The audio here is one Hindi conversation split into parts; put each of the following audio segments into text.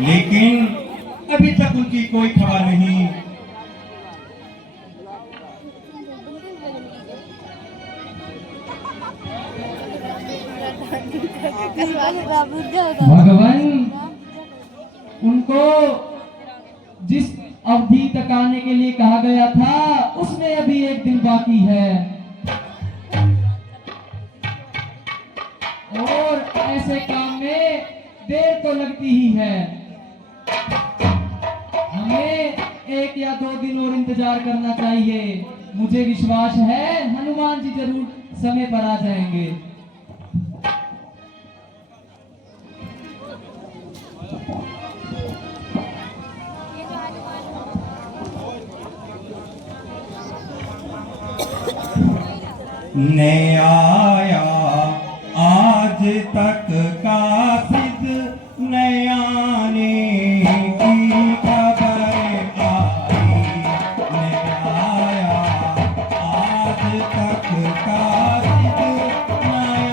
लेकिन अभी तक उनकी कोई खबर नहीं। भगवान, उनको जिस अवधि तक आने के लिए कहा गया था उसमें अभी एक दिन बाकी है, और ऐसे काम में देर तो लगती ही है। हमें 1 या 2 दिन और इंतजार करना चाहिए। मुझे विश्वास है हनुमान जी जरूर समय पर आ जाएंगे। ने आया आज तक का सिद्ध न आने की खबर आई। ने आया आज तक का सिद्ध न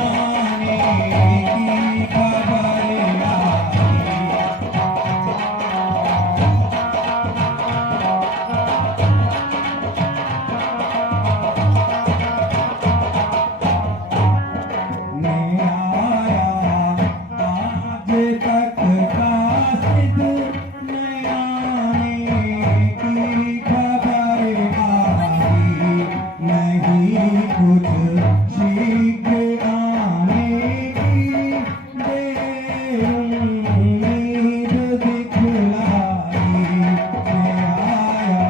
आने की खबर आई। ने आया आज तक का सिद्ध न आने की खबर आई। नहीं कुछ शीघ्र आने की देर उम्मीद दिखलाई। ने आया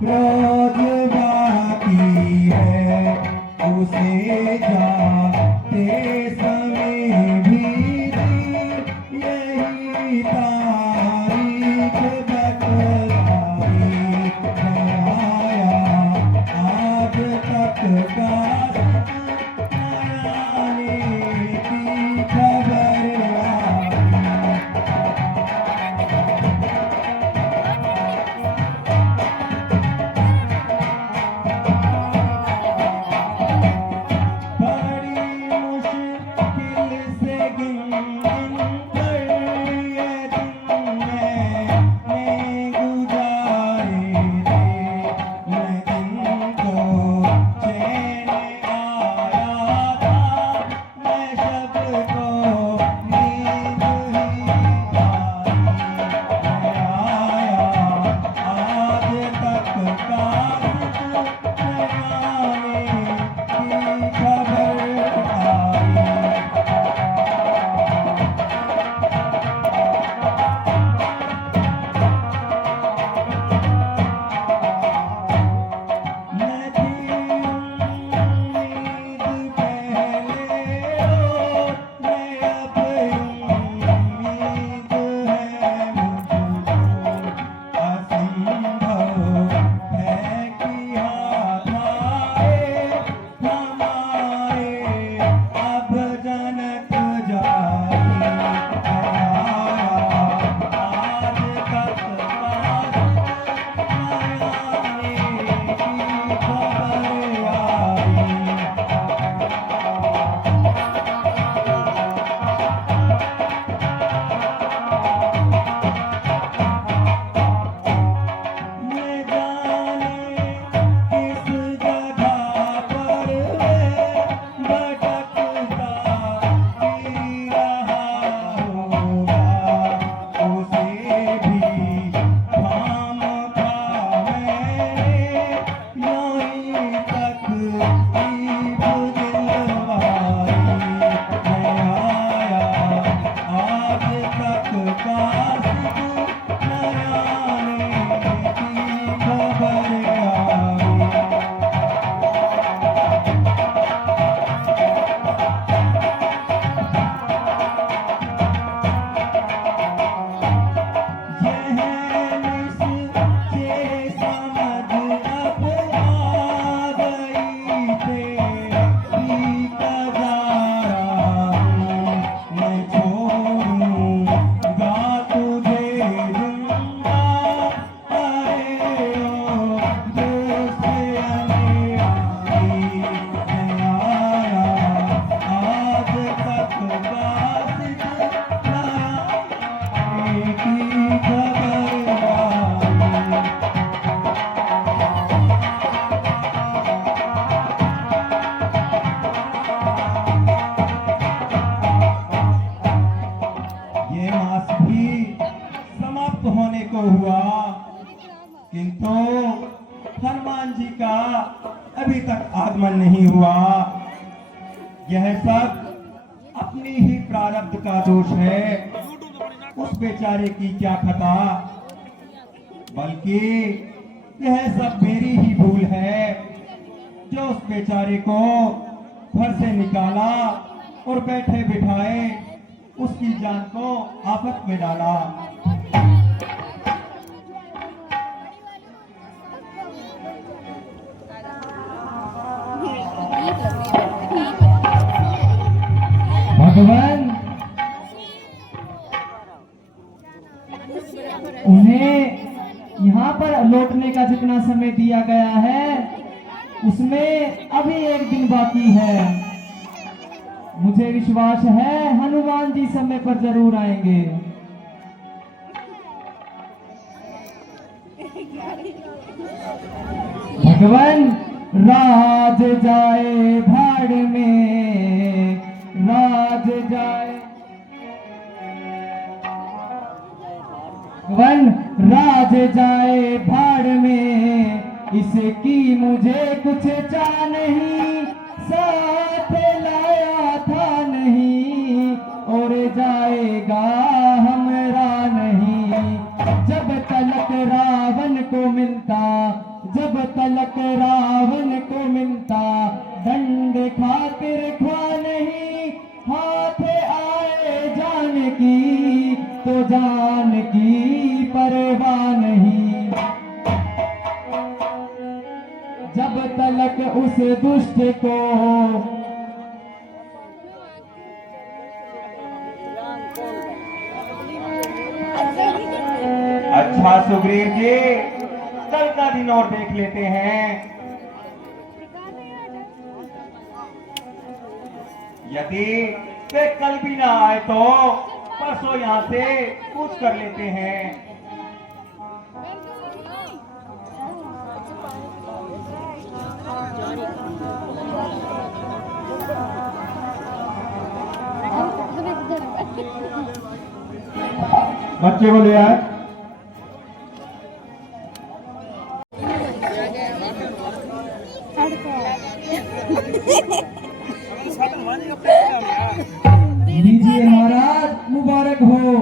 रोज बाकी है उसे जाते समय भी यही तारीख बतलाई। है आया आज तक का आने की खबर आई। आत्मन नहीं हुआ। यह सब अपनी ही प्रारब्ध का दोष है। उस बेचारे की क्या खता, बल्कि यह सब मेरी ही भूल है जो उस बेचारे को घर से निकाला और बैठे बिठाए उसकी जान को आफत में डाला। भगवान, उन्हें यहाँ पर लौटने का जितना समय दिया गया है उसमें अभी एक दिन बाकी है। मुझे विश्वास है हनुमान जी समय पर जरूर आएंगे। भगवान, राज जाए भाड़ में, राज जाए वन, राज जाए भाड़ में, इसकी मुझे कुछ चाह नहीं, साथ लाया था नहीं और जाएगा हमरा नहीं। जब तलक रावण को मिलता, जब तलक रावण को मिलता, दंड खातिर ख्वा नहीं, हाथ आए जान की तो जान की परवाह नहीं। जब तलक उस दुष्ट को, अच्छा सुग्रीव जी, कल का दिन और देख लेते हैं। यदि वे कल भी ना आए तो परसों यहाँ से कूच कर लेते हैं। बच्चे को ले आए। लीजिए महाराज, मुबारक हो।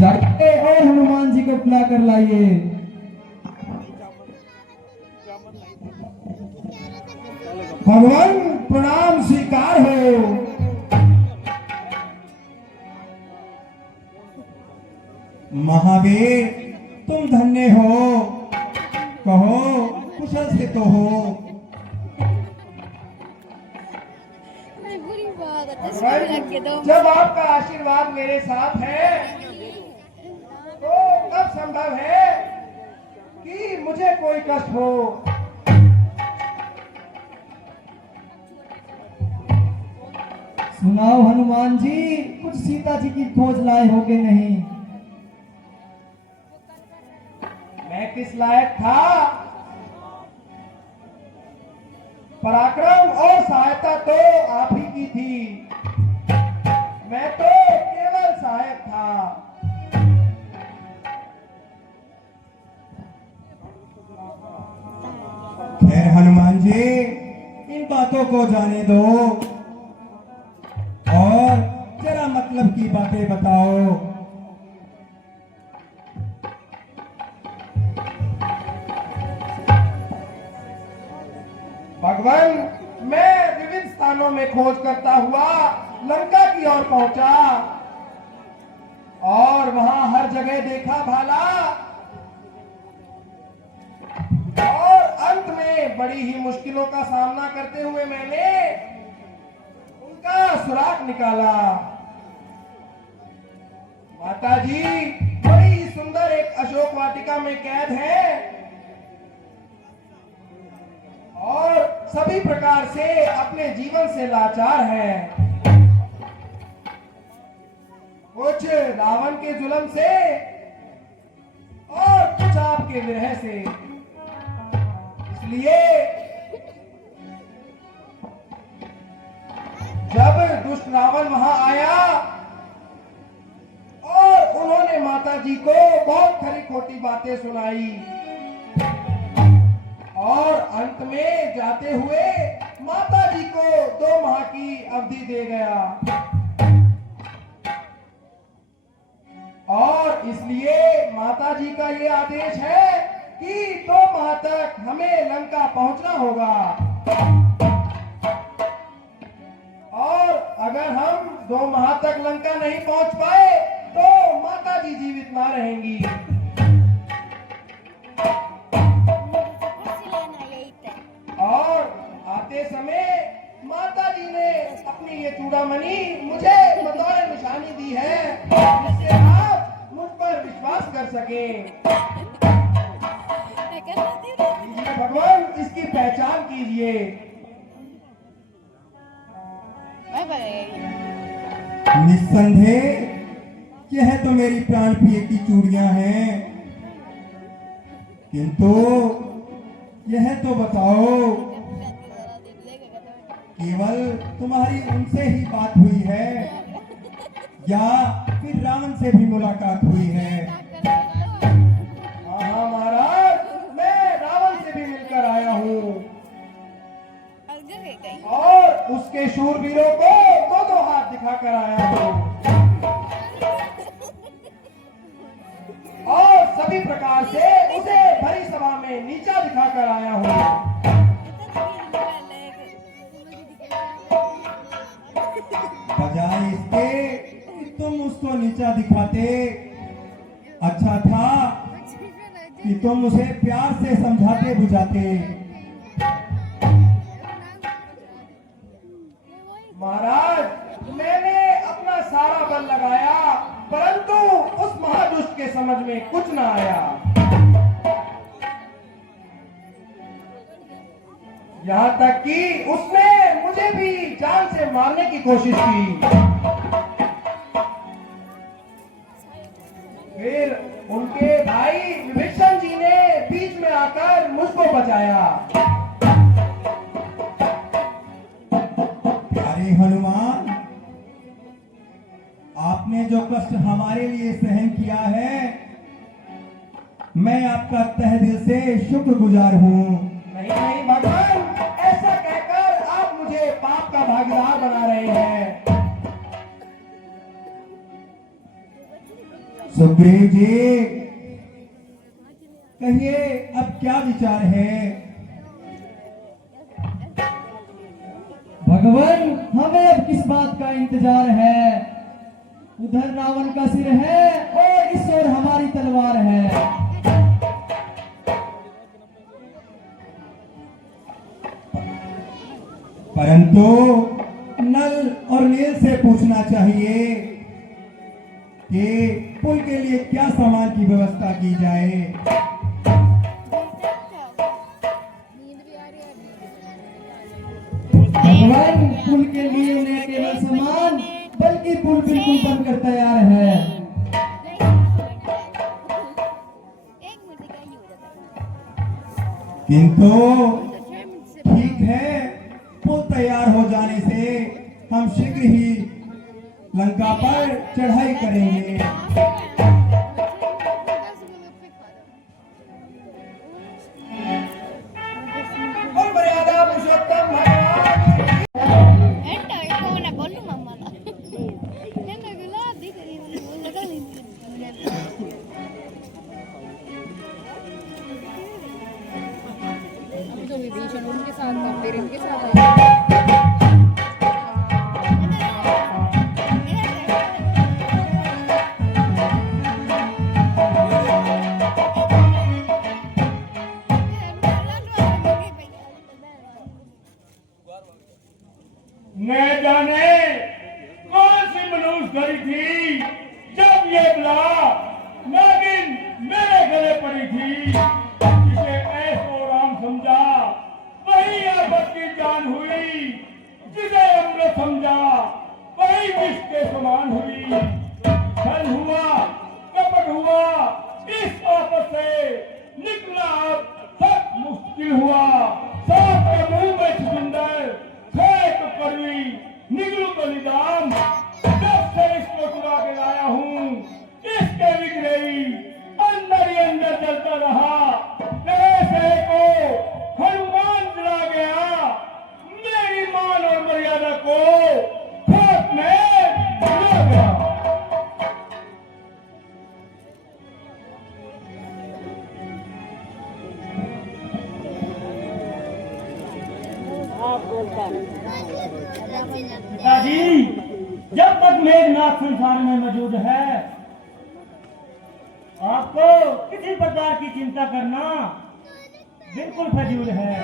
जाइए और हनुमान जी को बुला कर लाइए। भगवान प्रणाम स्वीकार हो। महावीर तुम धन्य हो, कहो कुशल से तो हो। जब आपका आशीर्वाद मेरे साथ है तो कब संभव है कि मुझे कोई कष्ट हो। सुनाओ हनुमान जी, कुछ सीता जी की खोज लाए होगे नहीं? मैं किस लायक था? पराक्रम और सहायता तो आप ही की थी, मैं तो केवल सहायक था। खैर हनुमान जी, इन बातों को जाने दो और जरा मतलब की बातें बताओ। भगवान, मैं विविध स्थानों में खोज करता हुआ लंका की ओर पहुंचा और वहां हर जगह देखा भाला और अंत में बड़ी ही मुश्किलों का सामना करते हुए मैंने उनका सुराग निकाला। माता जी बड़ी ही सुंदर एक अशोक वाटिका में कैद है और सभी प्रकार से अपने जीवन से लाचार है। कुछ रावण के जुल्म से और कुछ आपके विरह से। इसलिए जब दुष्ट रावण वहां आया और उन्होंने माता जी को बहुत खरी खोटी बातें सुनाई अंत में जाते हुए माता जी को 2 माह की अवधि दे गया और इसलिए माता जी का ये आदेश है कि 2 माह तक हमें लंका पहुंचना होगा और अगर हम 2 माह तक लंका नहीं पहुंच पाए तो माता जी जीवित ना रहेंगी। और आते समय माता जी ने अपनी ये चूड़ामणि मुझे बतौर निशानी दी है जिससे आप मुझ पर विश्वास कर सकें। कीजिए भगवान, इसकी पहचान कीजिए। निस्संदेह यह तो मेरी प्राण प्रिय की चूड़ियां हैं, किंतु यह तो बताओ केवल तुम्हारी उनसे ही बात हुई है या फिर रावण से भी मुलाकात हुई है? हाँ महाराज, मैं रावण से भी मिलकर आया हूँ और उसके शूरवीरों को 2 हाथ दिखाकर आया हूँ और सभी प्रकार से उसे भरी सभा में नीचा दिखाकर आया हूँ। बजाय इसके कि तुम उसको नीचा दिखाते, अच्छा था कि तुम उसे प्यार से समझाते बुझाते। महाराज, मैंने अपना सारा बल लगाया परंतु उस महादुष्ट के समझ में कुछ न आया। यहाँ तक कि उसने मुझे भी जान से मारने की कोशिश की। फिर उनके भाई विभीषण जी ने बीच में आकर मुझको बचाया। प्यारे हनुमान, आपने जो कष्ट हमारे लिए सहन किया है, मैं आपका तहे दिल से शुक्रगुजार हूँ। नहीं नहीं भगवान, ऐसा कहकर आप मुझे पाप का भागीदार बना रहे हैं। सुग्रीव जी, कहिए अब क्या विचार है? भगवान, हमें अब किस बात का इंतजार है? उधर रावण का सिर है और इस ओर हमारी तलवार है। परंतु नल और नील से पूछना चाहिए कि पुल के लिए क्या सामान की व्यवस्था की जाए। भगवान, पुल के लिए न केवल सामान बल्कि पुल बिल्कुल बनकर तैयार है। किंतु ठीक है, पुल तैयार हो जाने से हम शीघ्र ही लंका पर चढ़ाई करेंगे। और मर्यादा पुरुषोत्तम भगवान विभीषण उनके साथ था, फिर इनके साथ आया। न जाने कौन सी मनुष्य धरी थी जब ये बला नागिन मेरे गले पड़ी थी। जिसे ऐसो राम समझा वही आफत की जान हुई। पिताजी, जब तक मेघनाथ संसार में मौजूद है, आपको किसी प्रकार की चिंता करना बिल्कुल फजूल है।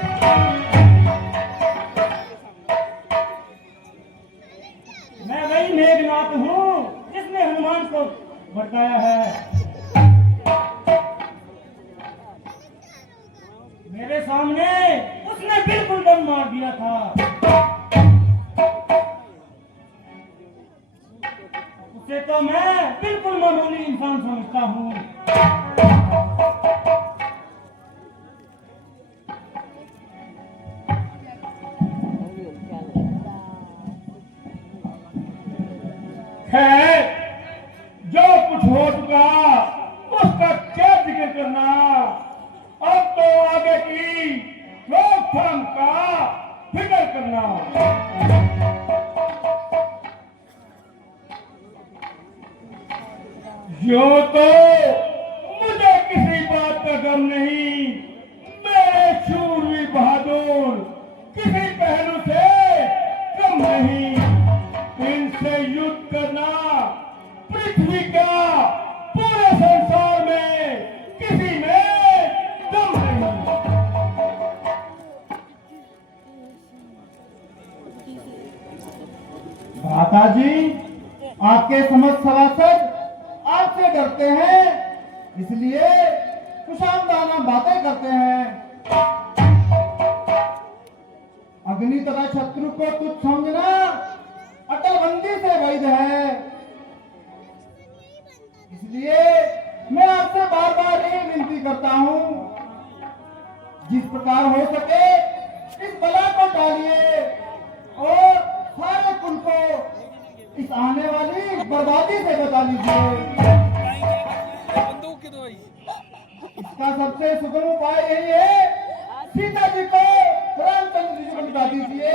मैं वही मेघनाथ हूँ जिसने हनुमान को भड़काया है। मेरे सामने उसने बिल्कुल दम मार दिया था। उसे तो मैं बिल्कुल मामूली इंसान समझता हूँ। खैर, जो कुछ हो चुका उसका क्या जिक्र करना। अब तो आगे की रोकथाम का फिक्र करना। यो तो मुझे किसी बात का गम नहीं। मेरे शूरवीर बहादुर किसी पहलू से कम नहीं। इनसे युद्ध करना पृथ्वी का पूरे संसार में किसी में कम नहीं। भ्राता जी, आपके समस्त सभासद आपसे डरते हैं, इसलिए कुशामदाना बातें करते हैं। अग्नि तथा शत्रु को तुच्छ समझना अकलमंदी से वैध है। इसलिए मैं आपसे बार बार ये विनती करता हूँ, जिस प्रकार हो सके इस बला को टालिए और सारे कुल को इस आने वाली बर्बादी से बचा लीजिए। इसका सबसे सुगम उपाय यही है, सीता जी को रामचंद्र जी को मिटा दीजिए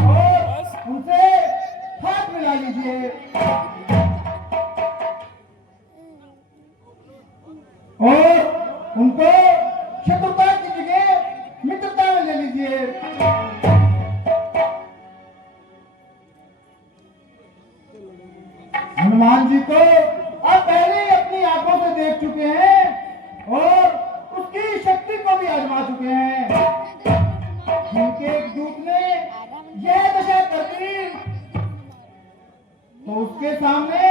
और उनसे हाथ मिला लीजिए और उनको शत्रुता की जगह मित्रता में ले लीजिए। हनुमान जी को आप पहले ही अपनी आंखों से देख चुके हैं और उसकी शक्ति को भी आजमा चुके हैं। जिनके एक दूत ने यह दशा कर दी, तो उसके सामने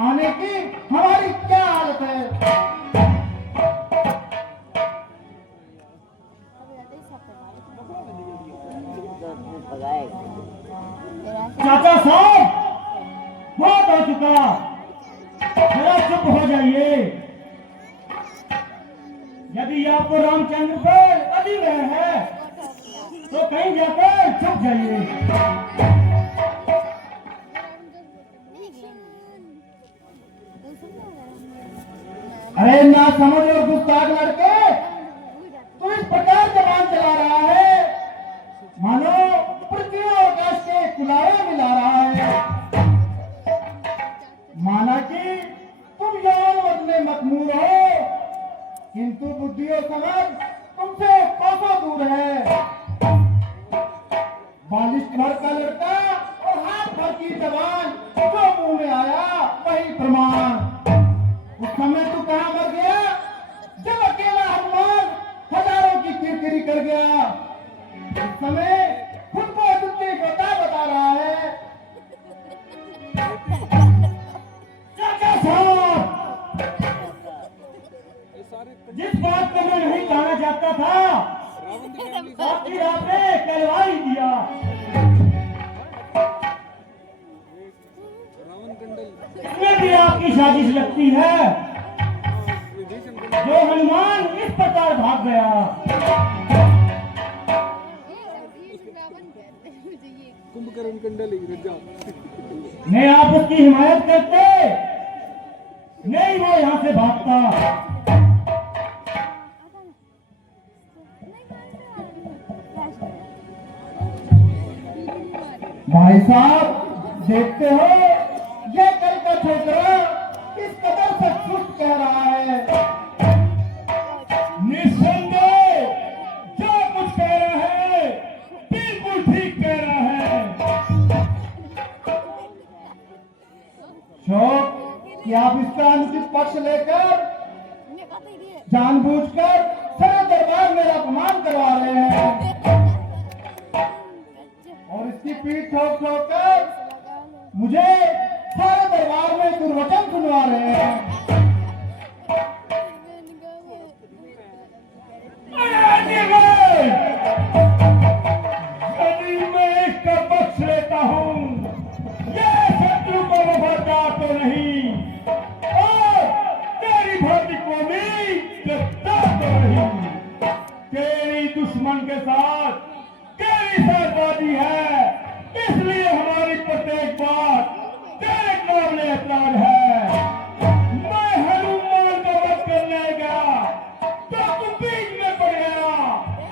आने की हमारी क्या हालत है। चाचा साहब, बहुत हो चुका, जरा चुप हो जाइए। यदि आपको रामचंद्र पर अधिग्रह है तो कहीं जाकर छुप जाइए। अरे ना समझ और गुस्ताख लड़के, तू इस प्रकार जबान चला रहा है मानो पृथ्वी और आकाश के किनारे मिला रहा है। माना कि तुम यौन मद में मखमूर हो, किंतु बुद्धि और समझ तुमसे कोसों दूर है। बालिश भर का लड़का और हाथ भर की जबान, जो मुंह में आया वही प्रमाण। उस समय तू कहां मर गया जब अकेला हनुमान हजारों की किरकिरी कर गया। उस समय खुद को अद्वितीय बता रहा है। चाचा साहब, जिस बात को मैं नहीं कहना चाहता था, आखिर आपने कहलवा ही दिया। इसमें भी आपकी साजिश लगती है, जो हनुमान इस प्रकार भाग गया। कुंभकर्ण कंडल नहीं, आप उसकी हिमायत करते, नहीं वो यहाँ से भागता। भाई साहब, देखते हो यह कल का छोकरा इस कदर से सुस्त कह रहा है। निस्संदेह जो कुछ कह रहा है पक्ष लेकर जानबूझकर सारे दरबार मेरा अपमान करवा रहे हैं और इसकी पीठ ठोक ठोक कर मुझे सारे दरबार में दुर्वचन सुनवा रहे हैं। यदि मैं इसका पक्ष लेता हूँ, ये शत्रु को वफादार तो नहीं और तेरी भांति को भी गद्दार तो नहीं। तेरी दुश्मन के साथ तेरी साझेदारी है, इसलिए हमारी प्रत्येक बात तेरे काबिल एतराज है। मैं हनुमान को वध करने गया तो तू बीच में पड़ गया।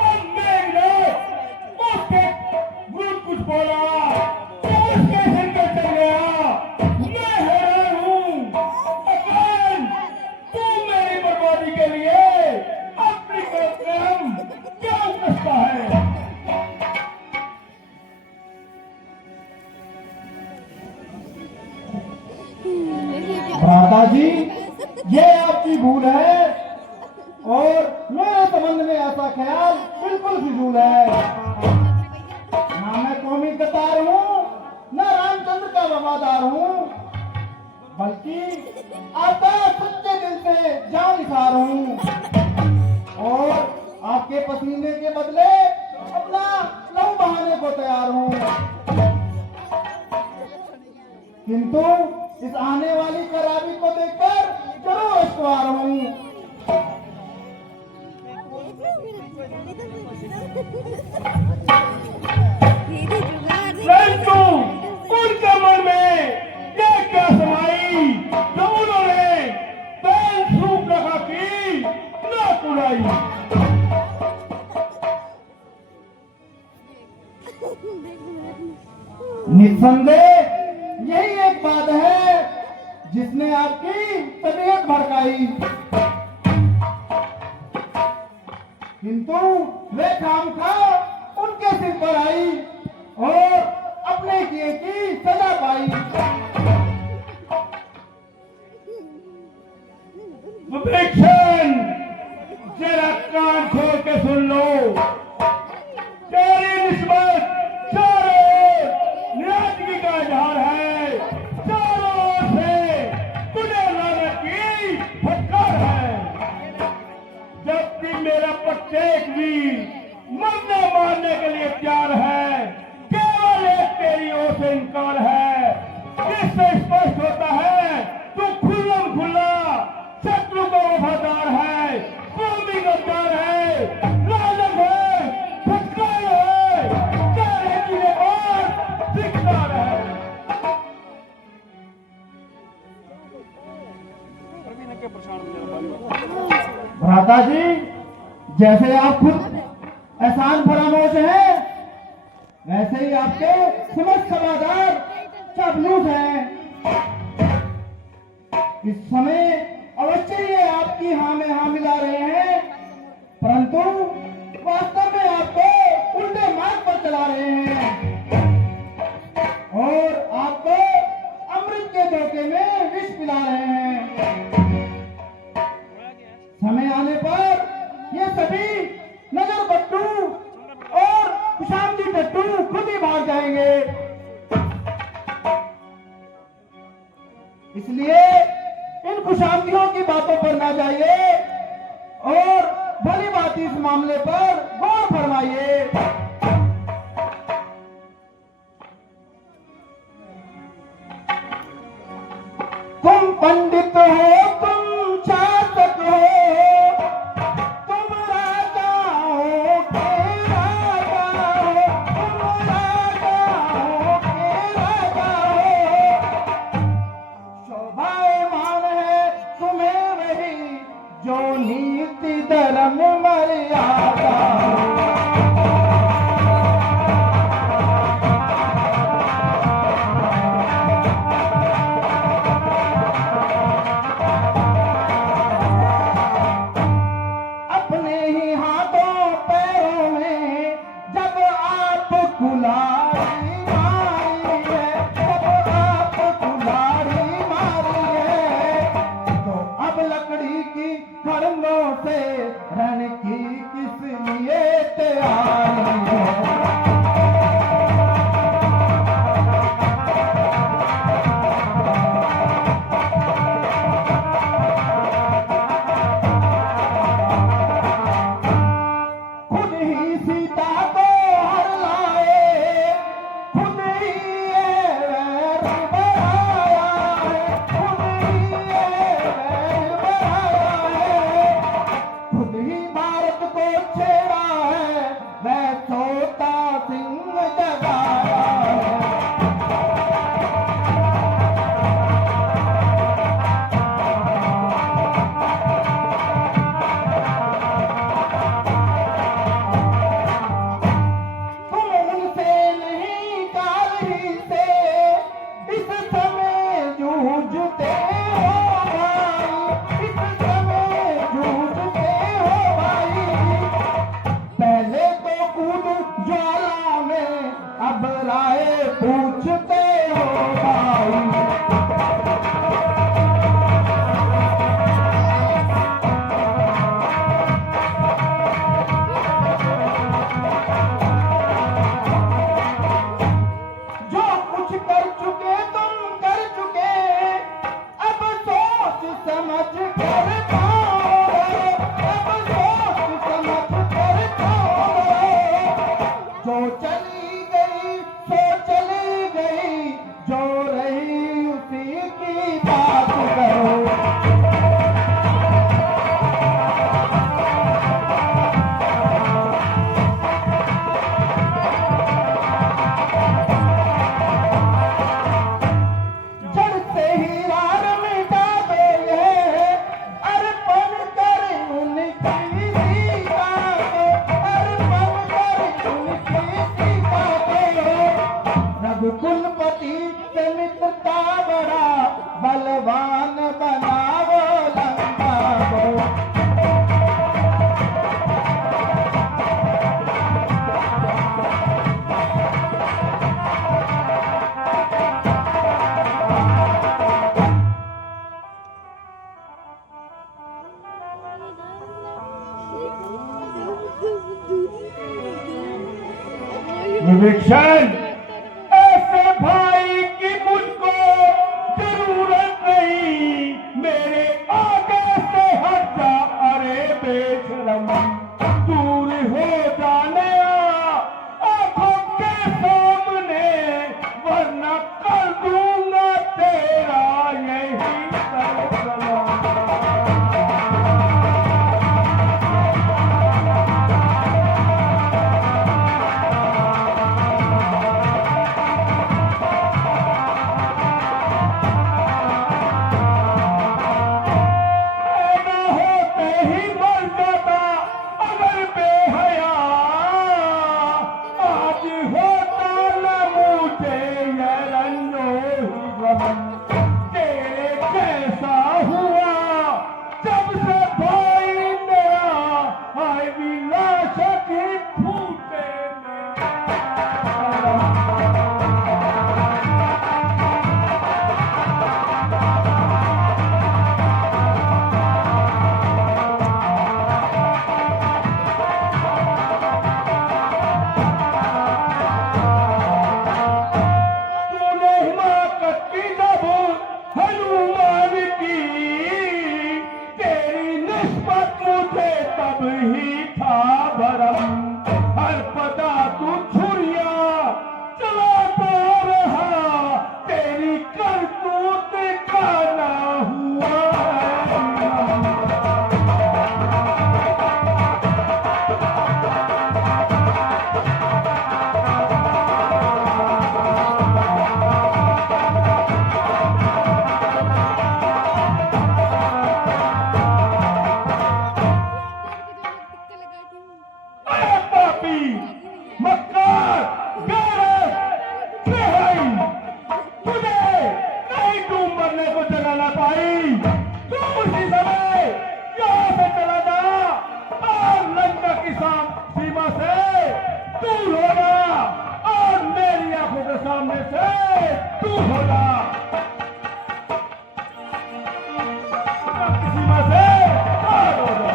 अब मेघनाथ उसके विरुद्ध कुछ बोला तो उसके सिर पर चढ़ गया। मैं हैरान हूँ, अकाल तू मेरी बर्बादी के लिए अपनी कदम क्यों कसता है? भ्राता जी, ये आपकी भूल है और मेरे संबंध में ऐसा ख्याल बिल्कुल फिजूल है। ना मैं कौमी कतार हूँ, न रामचंद्र का वफादार हूँ, बल्कि आपका सच्चे दिल से जान निसार हूँ और आपके पसीने के बदले अपना लहू बहाने को तैयार हूँ। किंतु इस आने वाली खराबी को देखकर जरूर अश्वार हूँ। उनके मन में ये क्या समाई जो उन्होंने पैन सूख रखा की न कुड़ाई। निस्संदेह यही एक बात है जिसने आपकी तबीयत भड़काई, किंतु वे खामखा उनके सिर पर आई और अपने किए की सजा पाई। विभीषण, जरा कान खोल के सुन लो। तेरी निस्बत चारों ओर नाराजगी का इजहार है, चारों ओर से तुझे लानत की फटकार है। जब भी मेरा प्रत्येक वीर मरने मारने के लिए तैयार है, केवल एक तेरी ओर से इनकार है। इससे स्पष्ट होता है तू खुल्लम खुल्ला शत्रु को वफादार है, कौमी गद्दार है, लालच है, फटकार है, चाहे जिले और धिक्कार है। भ्राता जी, जैसे आप खुद एहसान फरामोश हैं, वैसे ही आपके समस्त सभादार चापलूस हैं। इस समय अवश्य ये आपकी हाँ में हाँ मिला रहे हैं, परंतु वास्तव में आपको उल्टे मार्ग पर चला रहे हैं और आपको अमृत के धोखे में विष पिला रहे हैं। समय आने पर ये सभी नजर बट्टू और कुशामती टट्टू खुद ही भाग जाएंगे। इसलिए इन कुशामतियों की बातों पर ना जाइए और भली बात इस मामले पर गौर फरमाइए। तुम पंडित हो, तुम शासक हो, तुम राजा हो के राजा हो, तुम राजा हो के राजा हो। शोभायमान है तुम्हें वही जो नीति धर्म मर्यादा हो। अपने ही हाथों पैरों में जब आप कुल्हाड़ी मारी है, जब आप कुल्हाड़ी मारी है, तो अब की किस लिए तैयारी है। खुद ही सीता को हर लाए, खुद ही ये वैर बढ़ाया है, खुद ही ये वैर बढ़ाया है, खुद ही भारत को छेड़ा है, मैं छोटा सिंह जगाया है। तुम उनसे नहीं काल ही से इस समय जूझते हो भाई, इस समय जूझते हो भाई। पहले तो कूद ज्वाला में, अब राय पूछते हो भाई। जो कुछ कर चुके तुम कर चुके, अब सोच समझ कर छोड़ो, अब सोच समझ कर छोड़ो। जो चली गई सो चली गई, जो रही उसी की बात करो। जड़ से ही रार मिटा देंगे, अर्पण कर उनकी सीता को, अर्पण कर उनकी सीता को। रघुकुलपति से मित्रता बड़ा, बलवान बनावो लंका को। विभीषण, ऐसे भाई की मुझको जरूरत नहीं, मेरे आगे से हट जा। अरे बेशरम, दूर हो जाने आंखों के सामने, वरना कर दूंगा तेरा यही सलसला। पैदा होते ही मर जाता अगर बेहया, आज होता न मुझे ये रंजो ही गम। तेरे कैसा हुआ जब से भाई मेरा, हाय विलास की फूटे में। तूने हिमाकत की जब हनुमान की, तेरी निस्बत मुझे तब ही था भरम। हर पदा तू छुरिया चलाता रहा, तेरी करतूत का ना हुआ है। अरे पापी, मक्कार, बेरहम, बेहई, तुझे नहीं तू मरने को जगाना पाई। तू उसी समय यहाँ से चला जा और लंका की सीमा से दूर हो जा, और मेरी आंखों के सामने से दूर हो जा। सीमा से पार हो जा।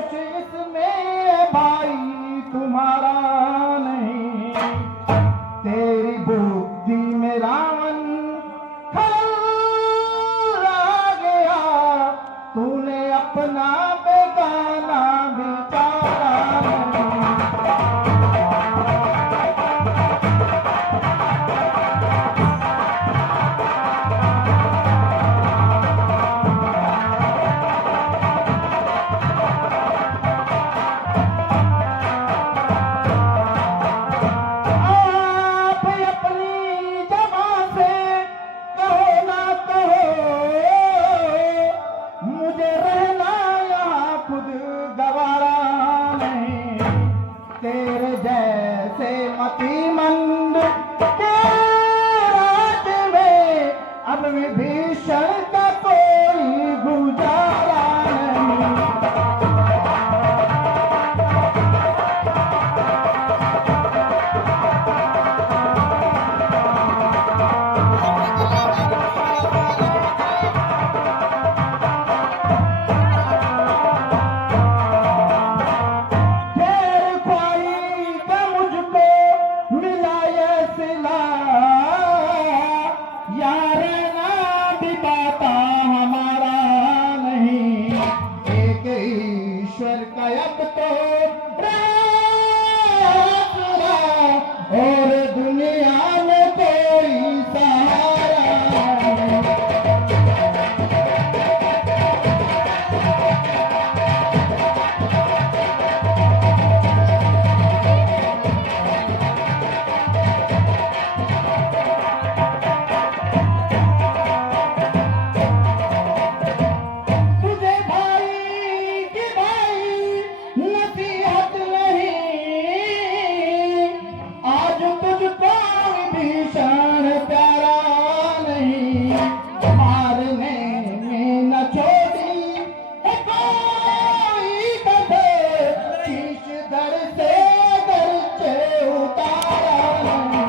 दोष इसमें भाई तुम्हारा नहीं, तेरी बुद्धि में रावण खल आ गया, तूने अपना बेगाना बेचारा नहीं। आप अपनी जबां से कहो ना कहो, मुझे रहना यहाँ खुद गवारा नहीं, तेरे जैसे मतिमंद के राज में अब विभीषण का कोई गुजारा नहीं। खैर ख्वाही का मुझको मिला ये सिला, यार ना भी बाता हमारा नहीं, एक ईश्वर का अब तो आसरा, और दुनिया में कोई सहारा नहीं। तुझे भाई की भाई नसीहत नहीं, आज तुझको भीषण प्यारा नहीं, मारने में न छोड़ी कोई कदर, शीश दर से दरचे उतारा नहीं।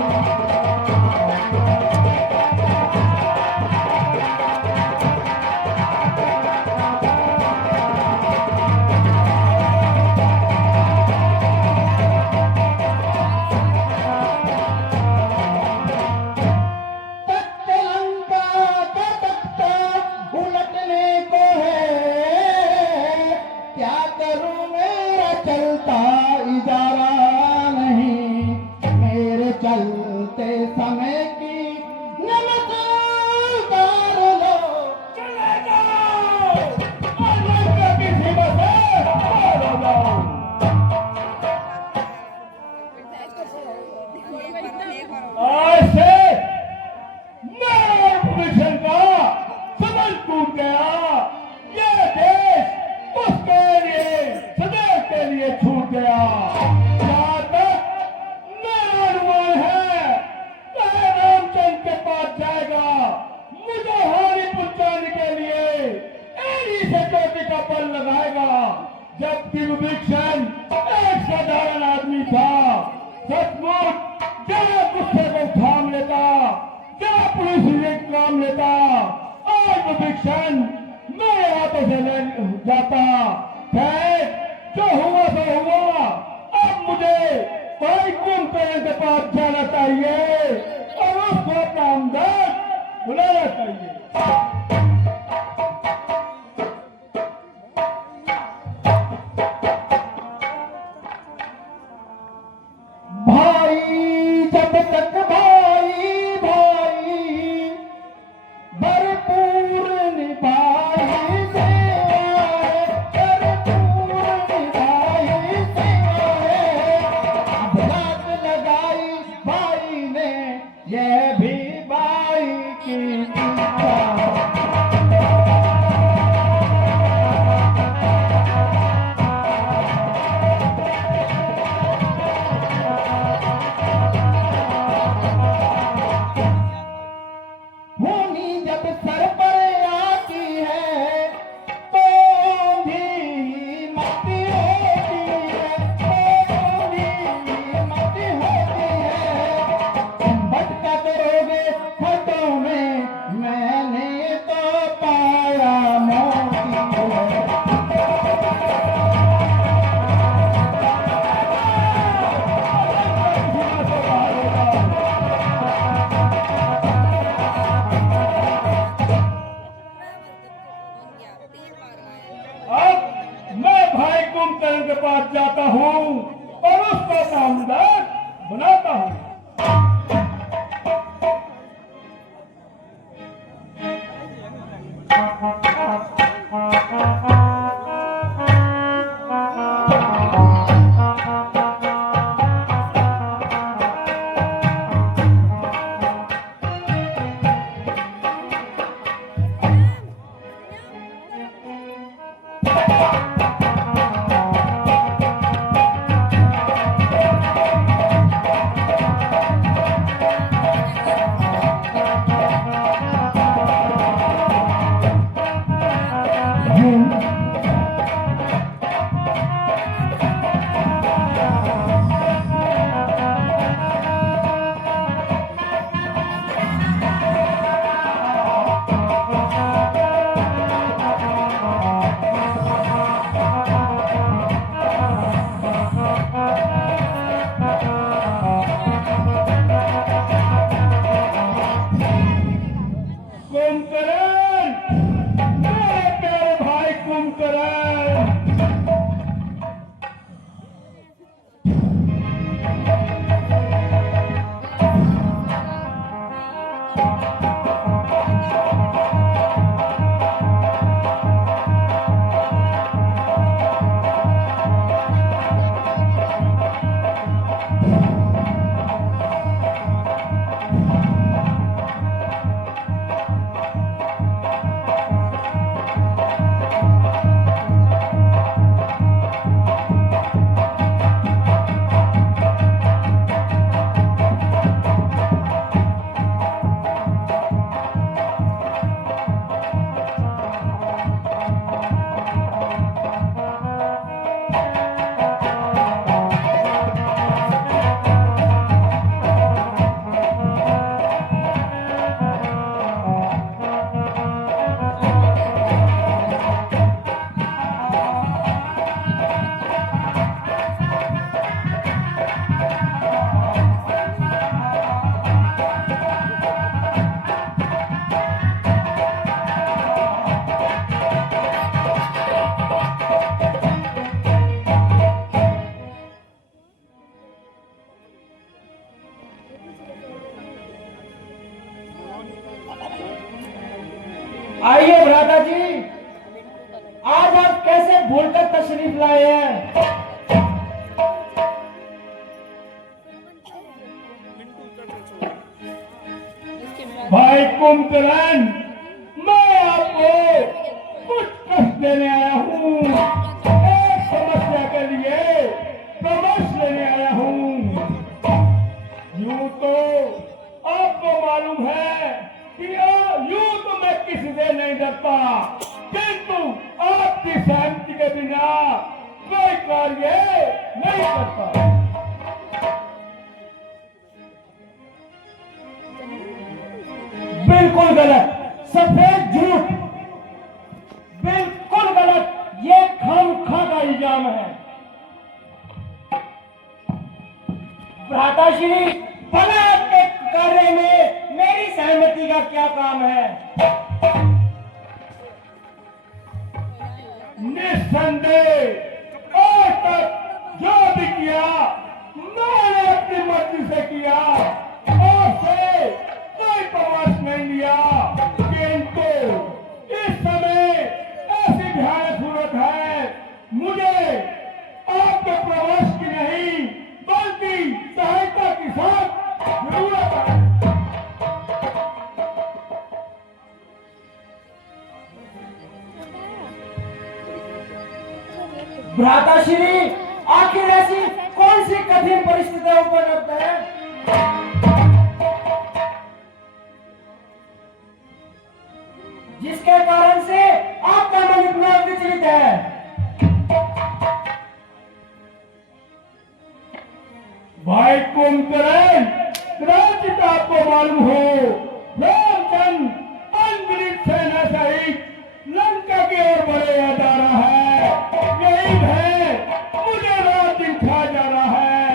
तख्त लंका का तख्ता उलटने को है, क्या करूं मेरा चलता इजारा नहीं, मेरे चलते समय की नमस्कार लो। चले जाओ और लंका की सीमा से पार हो जाओ। आज से मैं और विभीषण का संबंध टूट गया, ये देश उसके लिए सदैव के लिए छूट गया। जहाँ तक मेरा अनुमान है, वह रामचंद्र के पास जाएगा, मुझे हानि पहुंचाने के लिए एड़ी से चोटी का बल लगाएगा, जबकि विभीषण एक साधारण आदमी था। सचमुच जरा गुस्से को थाम लेता, जरा पुलिस से काम लेता, आज विभीषण मेरे हाथों से ले जाता। खैर, जो हुआ सो हुआ, अब मुझे भाई कुंभकर्ण के पास जाना चाहिए और उसको अपना हमदर्द बुलाना चाहिए। भाई जब तक भाई भाई भरपूर निभाई से आए, भरपूर निभाई से आए, अब रात लगाई भाई ने, ये भी भाई की कुंभकर्ण के पास जाता हूँ और उसका नामदार बनाता हूँ। आइए भ्राता जी, आज आप कैसे भूलकर तशरीफ लाए हैं? भाई कुंभकर्ण, मैं आपको कुछ कष्ट देने आया हूँ। एक समस्या के लिए परामर्श लेने आया हूँ। यूं तो आपको मालूम है कि यूं तो मैं किसी से नहीं डरता, किंतु आपकी सहमति के बिना कोई कार्य नहीं करता। बिल्कुल गलत, सफेद झूठ, बिल्कुल गलत। ये खामखा का इल्जाम है। भ्राताश्री, बलात् के कार्य में मेरी सहमति का क्या काम है? निस्संदेह आज तक जो भी किया मैंने अपनी मर्जी से किया, आपसे कोई परामर्श नहीं लिया। किंतु इस समय ऐसी भयानक जरूरत है मुझे आपके परामर्श की नहीं बल्कि सहायता की साथ जरूरत है। भ्राताश्री, आखिर ऐसी कौन सी कठिन परिस्थितियां उपलब्ध है जिसके कारण से आपका मन इतना विचलित है? भाई कुंभकर्ण, कदाचित आपको मालूम हो, रामचंद्र अनगिनत सेना सहित लंका की ओर बढ़े जा रहा है। यही है मुझे रात दिन खा जा रहा है।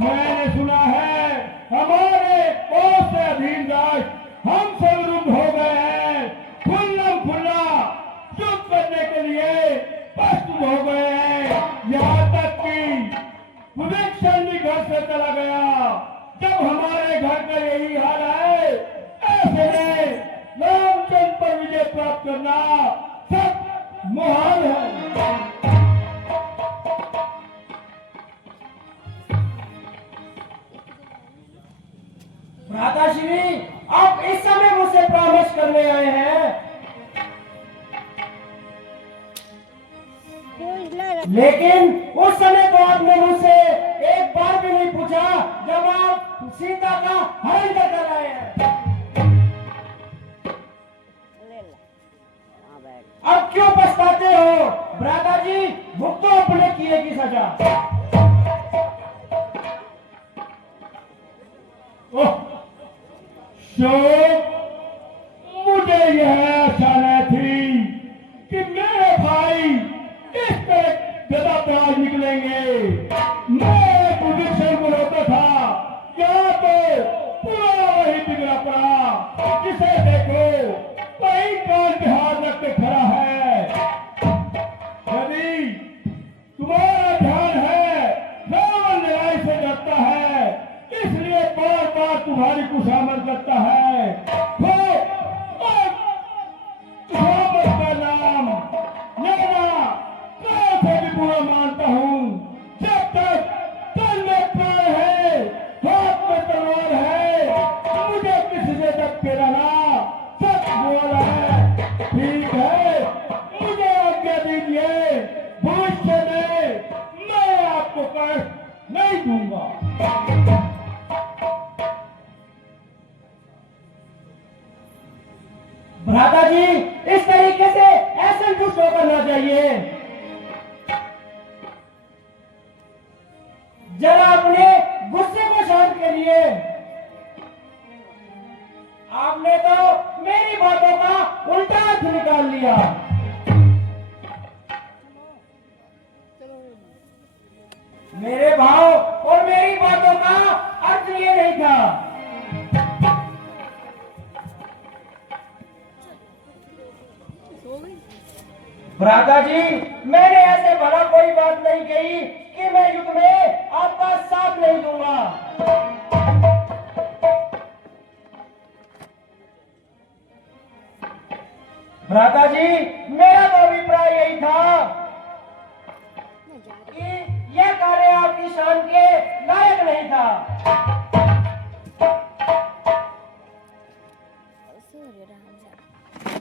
मैंने सुना है हमारे कोस से अधीन राष्ट्र हम सब रुद्ध हो गए हैं, खुल्लम खुल्ला युद्ध करने के लिए प्रस्तुत हो गए हैं। विभीषण भी घर से चला गया। जब हमारे घर का यही हाल है, ऐसे में रामचंद्र पर विजय प्राप्त करना सब मुहाल है। भ्राताश्री, आप इस समय मुझसे परामर्श करने आए हैं, लेकिन उस समय तो आपने मुझसे एक बार भी नहीं पूछा जब आप सीता का हरण कर आए हैं। अब क्यों पछताते हो भ्राता जी? भुगतो अपने किए की सजा। मुझे यह आशा न थी कि मेरे भाई इस तरह गदाबाज निकलेंगे। मैं विभीषण को होता था, यहाँ तो पूरा वही बिगड़ा पड़ा, जिसे देखो वही कान के हाथ रख के खड़ा है। यदि तुम्हारा ध्यान है, रावण लड़ाई से डरता है, इसलिए बार बार तुम्हारी खुशामद करता है। खुशामद का नाम लेना कैसे भी बुरा मानता हूँ। जब तक तन में प्राण है, हाथ में तलवार है, मुझे किसी से दब के रहना सच बोला है। ठीक है, मुझे आज्ञा दीजिए, भविष्य में मैं आपको कष्ट नहीं दूंगा। भ्राता जी, इस तरीके से ऐसे दुष्ट होकर ना जाइए। जरा अपने गुस्से को शांत करिए। आपने तो मेरी बातों का उल्टा अर्थ निकाल लिया। मेरे भाव और मेरी बातों का अर्थ ये नहीं था। भ्राता जी, मैंने ऐसे भला कोई बात नहीं कही कि मैं युद्ध में आपका साथ नहीं दूंगा। भ्राता जी, मेरा तो अभिप्राय यही था कि यह कार्य आपकी शान के लायक नहीं था।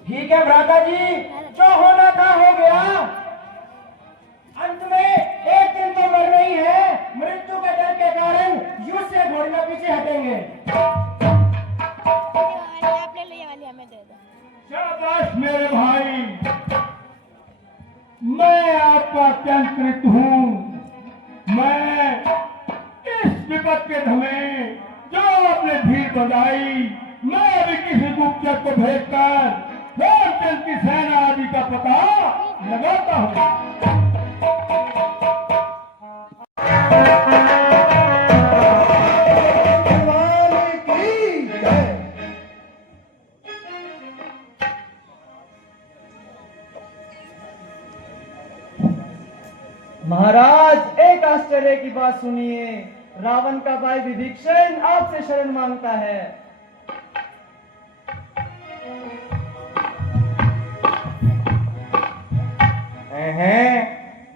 ठीक है भ्राता जी, जो होना था हो गया। अंत में एक दिन तो मरना ही है। मृत्यु के डर के कारण युद्ध से घोड़ना पीछे हटेंगे। शाबाश मेरे भाई, मैं आपका अत्यंत कृत हूँ। मैं इस विपद के धमे जो आपने भीड़ बजाई, मैं अभी किसी गुप्तचर को भेजकर रामचंद्र की सेना आदि का पता लगाता हूँ। महाराज, एक आश्चर्य की बात सुनिए। रावण का भाई विभीषण आपसे शरण मांगता है।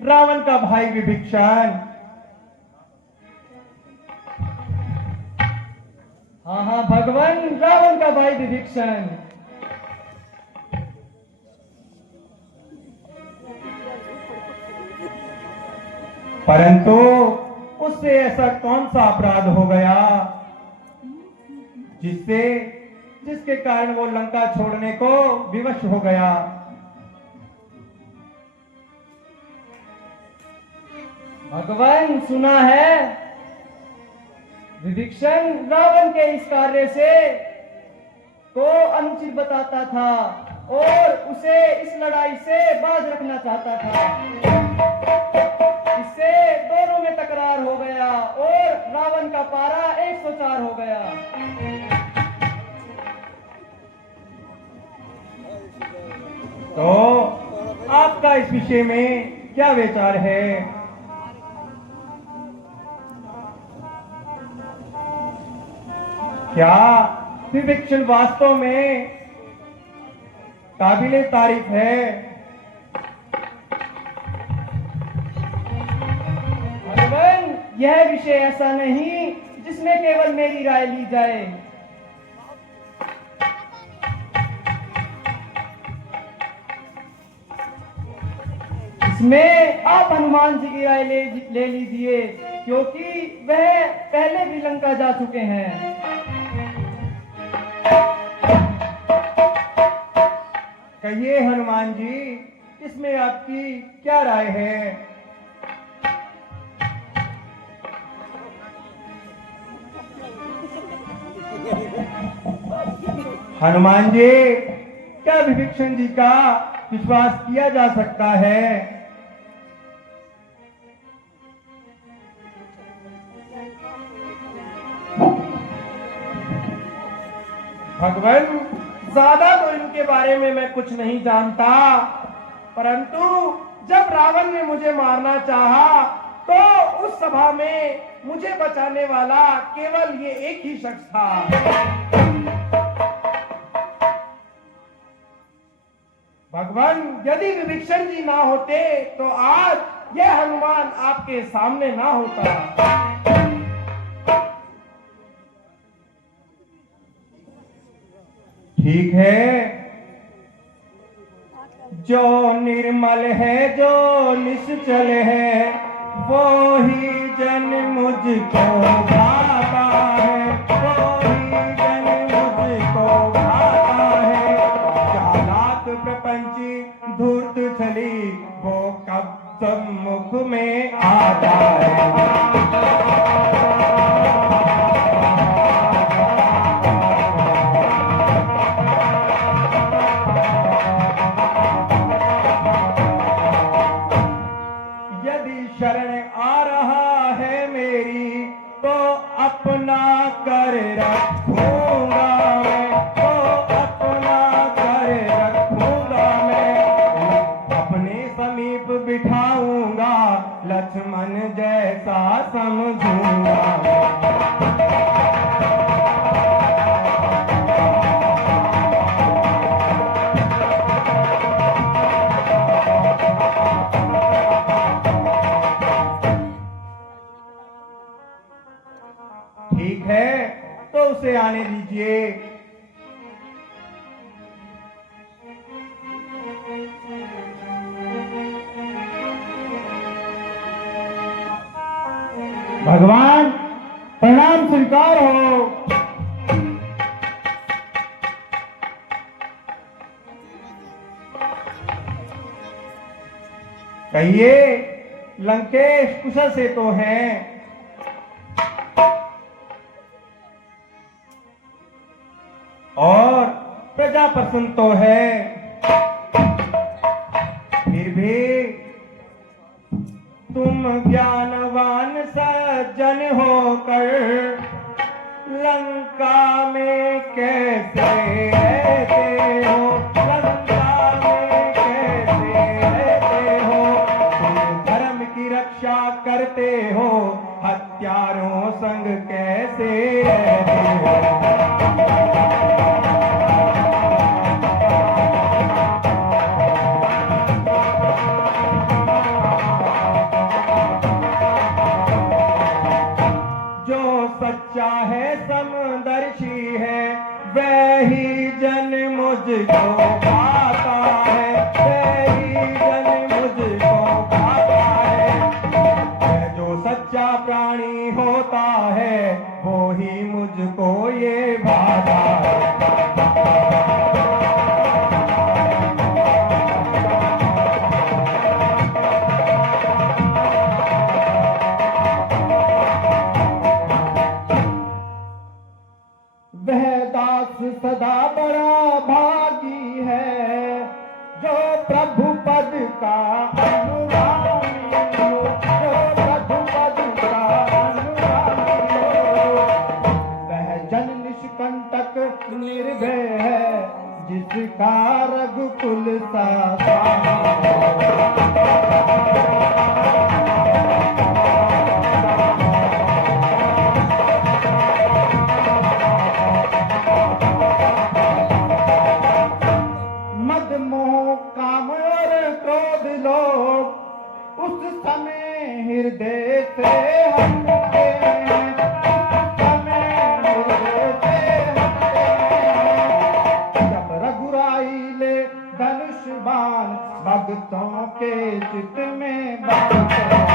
रावण का भाई विभीषण? हाँ हाँ भगवान, रावण का भाई विभीषण। परंतु उससे ऐसा कौन सा अपराध हो गया जिसके कारण वो लंका छोड़ने को विवश हो गया? भगवान, सुना है विभीषण रावण के इस कार्य से को अनुचित बताता था और उसे इस लड़ाई से बाज रखना चाहता था। इससे दोनों में तकरार हो गया और रावण का पारा 104 हो गया। तो आपका इस विषय में क्या विचार है? क्या विभीषण वास्तव में काबिले तारीफ है। भगवान, यह विषय ऐसा नहीं जिसमें केवल मेरी राय ली जाए। इसमें आप हनुमान जी की राय ले लीजिए, क्योंकि वह पहले भी लंका जा चुके हैं। कहिए हनुमान जी, इसमें आपकी क्या राय है। हनुमान जी, क्या विभीषण जी का विश्वास किया जा सकता है। भगवान, ज्यादा तो इनके बारे में मैं कुछ नहीं जानता, परंतु जब रावण ने मुझे मारना चाहा तो उस सभा में मुझे बचाने वाला केवल ये एक ही शख्स था। भगवान, यदि विभीषण जी ना होते तो आज यह हनुमान आपके सामने ना होता। ठीक है, जो निर्मल है, जो निश्चल है, वो ही जन मुझको भाता है, वो ही जन मुझको भाता है। चालाक प्रपंची धूर्त छली, वो कब सम्मुख में आता है। शरण आ रहा है मेरी, तो अपना कर रखूंगा मैं, तो अपना कर रखूंगा मैं। अपने समीप बिठाऊंगा, लक्ष्मण जैसा समझूंगा। ठीक है, तो उसे आने दीजिए। भगवान, प्रणाम स्वीकार हो। कहिए, लंकेश कुशल से तो हैं। और प्रजा प्रसन्न तो है, फिर भी तुम ज्ञानवान सज्जन होकर लंका में कैसे रहते हो, लंका में कैसे रहते हो। तुम धर्म की रक्षा करते हो, हत्यारों संग कैसे रहते हो। सच्चा है, समदर्शी है, वही जन मुझको पाता है, वही जन मुझको पाता है। जो सच्चा प्राणी होता है, वो ही मुझको ये भाता है। वह दास सदा बड़ा भागी है, जो प्रभु पद का अनुरागी हो, जो प्रभु पद का अनुरागी हो। वह जन निष्कंटक निर्भय है, जिसका रघुकुल सा से हटते हैं, समय मुर्दे से हटते हैं। जब रघुराई ले धनुष बाण भक्तों के चित में बांधते हैं।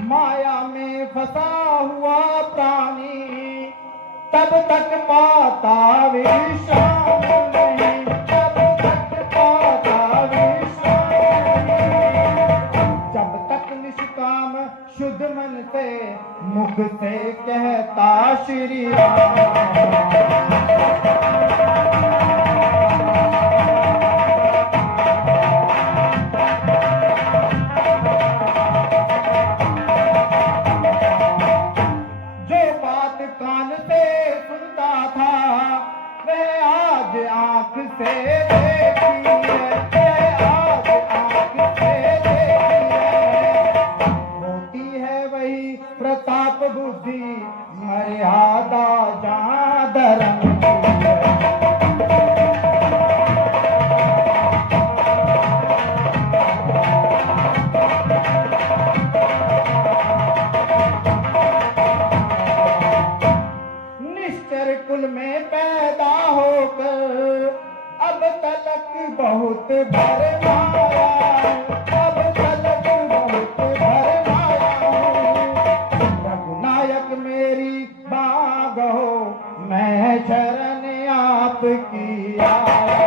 माया में फंसा हुआ प्राणी तब तक पाता विश्राम नहीं, तब तक पाता विश्राम नहीं। जब तक निष्काम शुद्ध मन से मुख से कहता श्री राम। जो बात कान से सुनता था वह आज आंख से देखी है, वह आज आंख से देखी है। होती है वही प्रताप बुद्धि मर्यादा जहाँ धर्म की है। निश्चर कुल में पैदा होकर अब तलक बहुत भरमाया, अब तलक बहुत भरमाया हूँ। रघुनायक मेरी बाग हो, मैं शरण आपकी आया।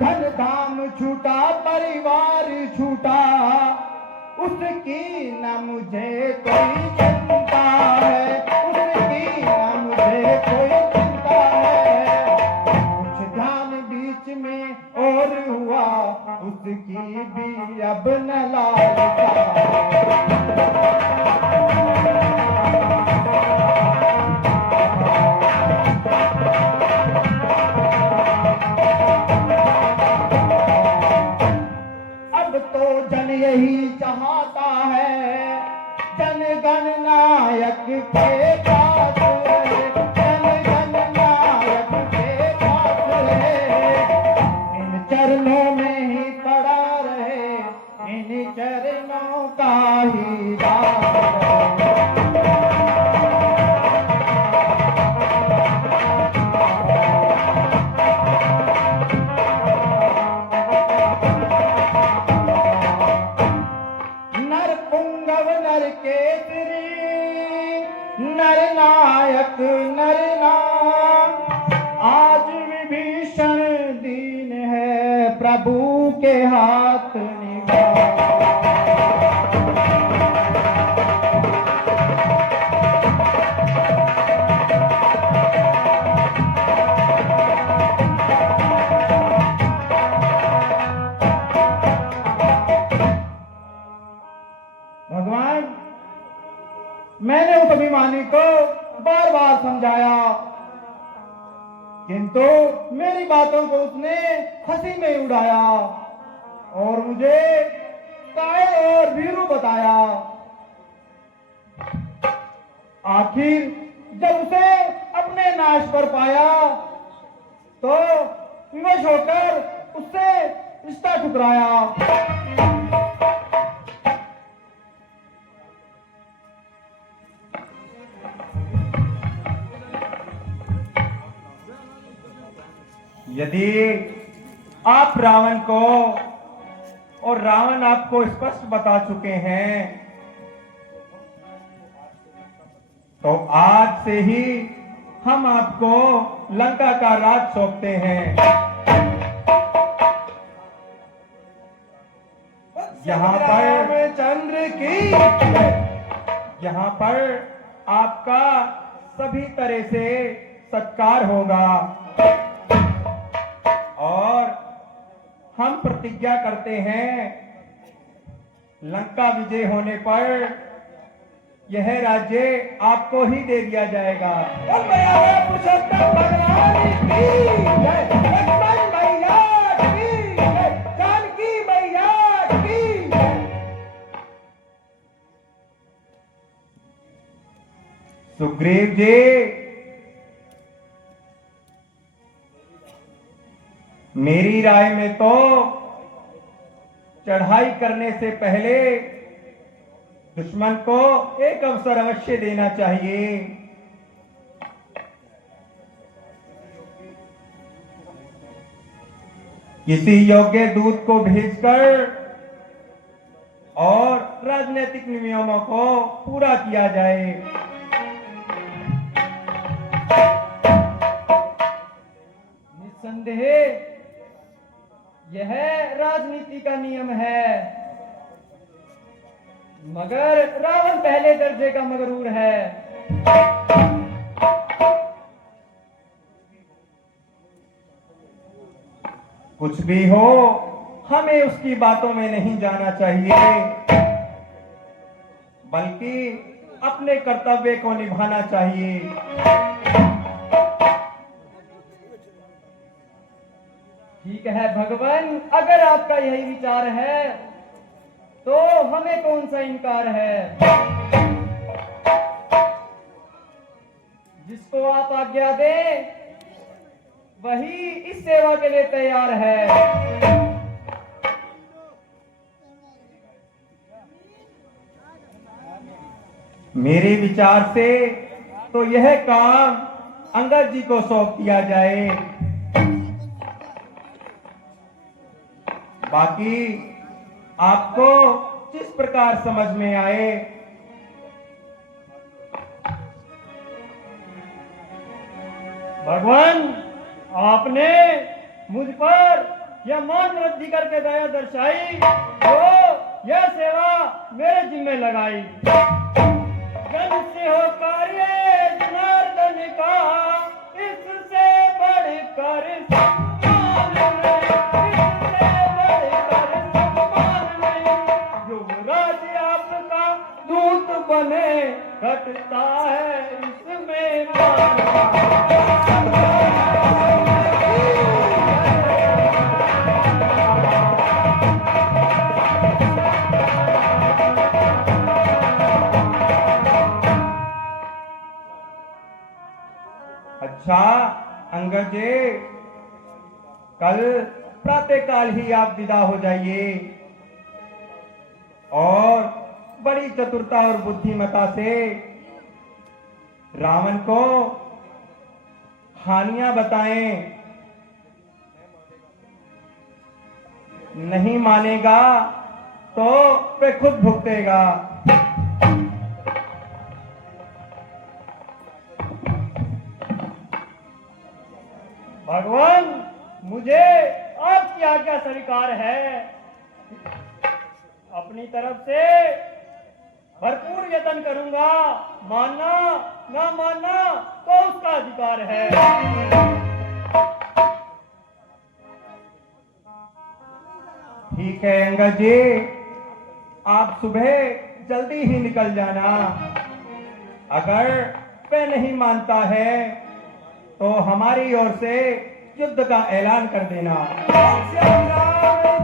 धन धाम छूटा परिवार छूटा, उसकी न मुझे कोई चिंता है, उसकी न मुझे कोई चिंता है। कुछ ध्यान बीच में और हुआ, उसकी भी अब न लालसा है। अब तो जन यही चाहता है, जन गण नायक के पास है, जन गण नायक के पास है। इन चरणों में ही पड़ा रहे, इन चरणों का ही दास है। नर पुंगव नर केसरी, नर नायक नर नाम। आज विभीषण दीन है, प्रभु के हाथ निगाह। भगवान, मैंने उस अभिमानी को बार बार समझाया, किंतु मेरी बातों को उसने हंसी में उड़ाया और मुझे कायल और भीरू बताया। आखिर जब उसे अपने नाश पर पाया तो विवश होकर उससे रिश्ता ठुकराया। यदि आप रावण को और रावण आपको स्पष्ट बता चुके हैं, तो आज से ही हम आपको लंका का राज सौंपते हैं। यहाँ पर चंद्र की यहाँ पर आपका सभी तरह से सत्कार होगा और हम प्रतिज्ञा करते हैं, लंका विजय होने पर यह राज्य आपको ही दे दिया जाएगा। और मैं आया पुरुषोत्तम भगवान की जय, लक्ष्मण मैया की जय, जानकी मैया की जय। सुग्रीव जी, मेरी राय में तो चढ़ाई करने से पहले दुश्मन को एक अवसर अवश्य देना चाहिए। किसी योग्य दूत को भेजकर और राजनीतिक नियमों को पूरा किया जाए। निस्संदेह यह राजनीति का नियम है, मगर रावण पहले दर्जे का मगरूर है। कुछ भी हो, हमें उसकी बातों में नहीं जाना चाहिए, बल्कि अपने कर्तव्य को निभाना चाहिए। ठीक है भगवान, अगर आपका यही विचार है तो हमें कौन सा इनकार है। जिसको आप आज्ञा दें वही इस सेवा के लिए तैयार है। मेरे विचार से तो यह काम अंगद जी को सौंप दिया जाए। बाकी आपको जिस प्रकार समझ में आए। भगवान, आपने मुझ पर यह मान वृद्धि करके दया दर्शाई, तो यह सेवा मेरे जिम्मे लगाई। जन से हो कार्य जनार्दन का, इससे बढ़कर सम्मान नहीं, युवराज आपका दूत बने, घटता है इसमें अच्छा अंगद जी, कल प्रातःकाल ही आप विदा हो जाइए और बड़ी चतुरता और बुद्धिमता से रावण को हानियां बताएं। नहीं मानेगा तो वे खुद भुगतेगा। भगवान, मुझे आपकी आज्ञा स्वीकार है। अपनी तरफ से भरपूर यत्न करूंगा। मानना ना मानना तो उसका अधिकार है। ठीक है अंगद जी, आप सुबह जल्दी ही निकल जाना। अगर वह नहीं मानता है तो हमारी ओर से युद्ध का ऐलान कर देना। श्याम राम